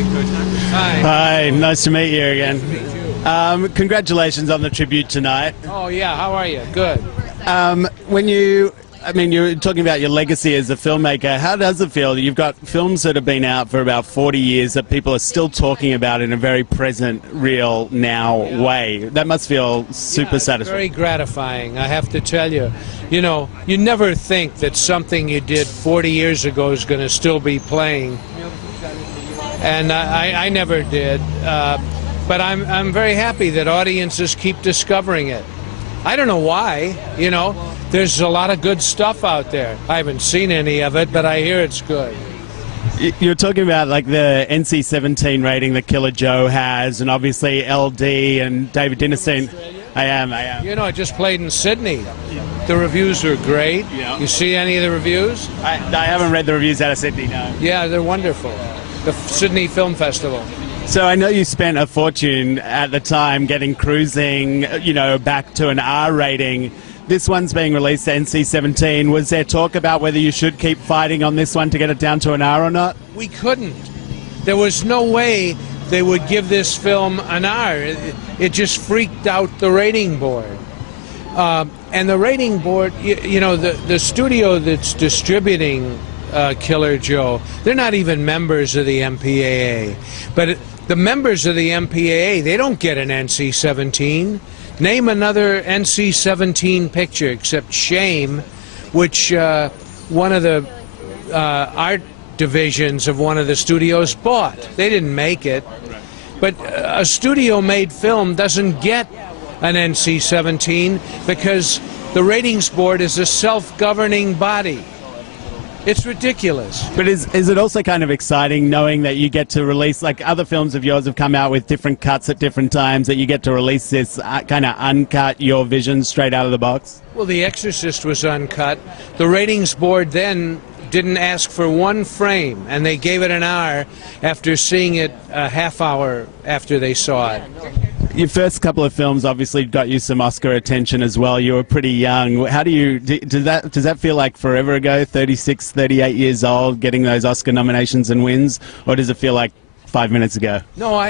elliot-v-kotek. Hi. Hi, nice to meet you again. Congratulations on the tribute tonight. Oh yeah, how are you? Good. You're talking about your legacy as a filmmaker. How does it feel? You've got films that have been out for about 40 years that people are still talking about in a very present, real, now way. That must feel super satisfying. Very gratifying, I have to tell you. You know, you never think that something you did 40 years ago is going to still be playing. And I never did. But I'm very happy that audiences keep discovering it. I don't know why, you know. There's a lot of good stuff out there. I haven't seen any of it, but I hear it's good. You're talking about like the NC-17 rating that Killer Joe has, and obviously LD and David Dinnerstein. I am. You know, I just played in Sydney. The reviews are great. Yeah. You see any of the reviews? I haven't read the reviews out of Sydney, no. Yeah, they're wonderful. The Sydney Film Festival. So I know you spent a fortune at the time getting cruising, you know, back to an R rating. This one's being released to NC-17. Was there talk about whether you should keep fighting on this one to get it down to an R or not? We couldn't. There was no way they would give this film an R. It just freaked out the rating board. And the rating board, you know, the studio that's distributing Killer Joe, they're not even members of the MPAA. But the members of the MPAA, they don't get an NC-17. Name another NC-17 picture except Shame, which one of the art divisions of one of the studios bought. They didn't make it. But a studio-made film doesn't get an NC-17 because the ratings board is a self-governing body. It's ridiculous. But is it also kind of exciting knowing that you get to release, like other films of yours have come out with different cuts at different times, that you get to release this kind of uncut, your vision straight out of the box? Well, The Exorcist was uncut. The ratings board then didn't ask for one frame, and they gave it an R after seeing it a half hour after they saw it. Your first couple of films obviously got you some Oscar attention as well. You were pretty young. How does that feel like forever ago, 36, 38 years old, getting those Oscar nominations and wins? Or does it feel like 5 minutes ago? No,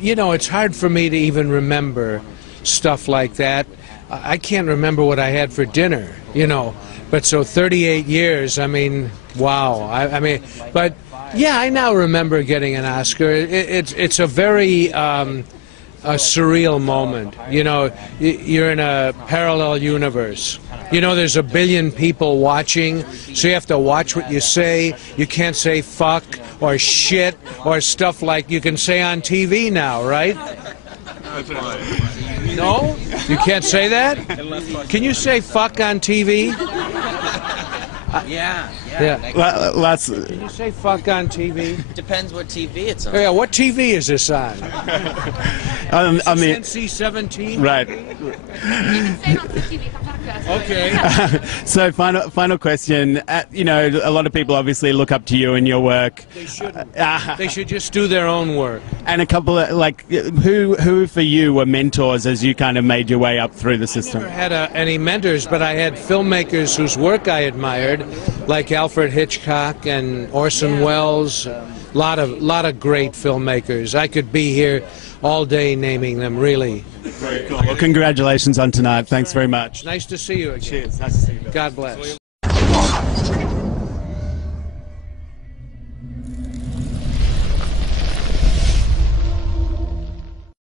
you know, it's hard for me to even remember stuff like that. I can't remember what I had for dinner, you know. But so 38 years, I mean, wow. I mean, but yeah, I now remember getting an Oscar. It's a very a surreal moment. You know, you're in a parallel universe. You know, there's a billion people watching, so you have to watch what you say. You can't say fuck or shit or stuff like you can say on TV now, right? No? You can't say that? Can you say fuck on TV? Yeah. Can you say fuck on TV? Depends what TV it's on. Yeah, what TV is this on? On the NC-17? right. Okay. So final question. You know, a lot of people obviously look up to you and your work. They shouldn't. They should just do their own work. And a couple of, like, who for you were mentors as you kind of made your way up through the system? I never had any mentors, but I had filmmakers whose work I admired, like Alfred Hitchcock and Orson Welles. A lot of great filmmakers. I could be here all day naming them, really. Very cool. Well, congratulations on tonight. Thanks very much. Nice to see you again. Cheers. Nice to see you. God bless.